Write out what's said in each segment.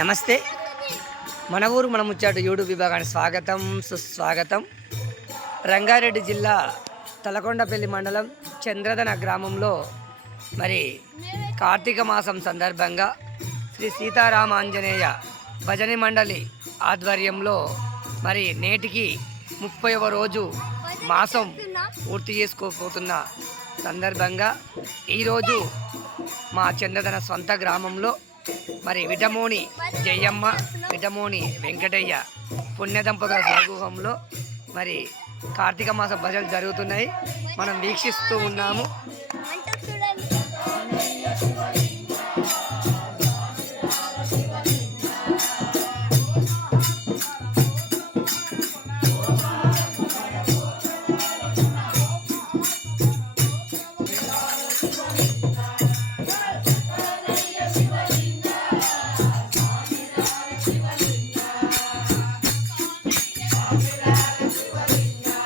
నమస్తే. మన ఊరు మన ముచ్చాటు యూట్యూబ్ విభాగానికి స్వాగతం సుస్వాగతం. రంగారెడ్డి జిల్లా తలకొండపల్లి మండలం చంద్రధన గ్రామంలో మరి కార్తీక మాసం సందర్భంగా శ్రీ సీతారామ ఆంజనేయ భజని మండలి ఆధ్వర్యంలో మరి నేటికి ముప్పైవ రోజు మాసం పూర్తి చేసుకోపోతున్న సందర్భంగా ఈరోజు మా చంద్రధన సొంత గ్రామంలో మరి విటమోని జయమ్మ విటమోని వెంకటయ్య పుణ్య దంపతుల స్వగృహంలో మరి కార్తీక మాస భజనలు జరుగుతున్నాయి. మనం వీక్షిస్తూ ఉన్నాము.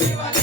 Shiva.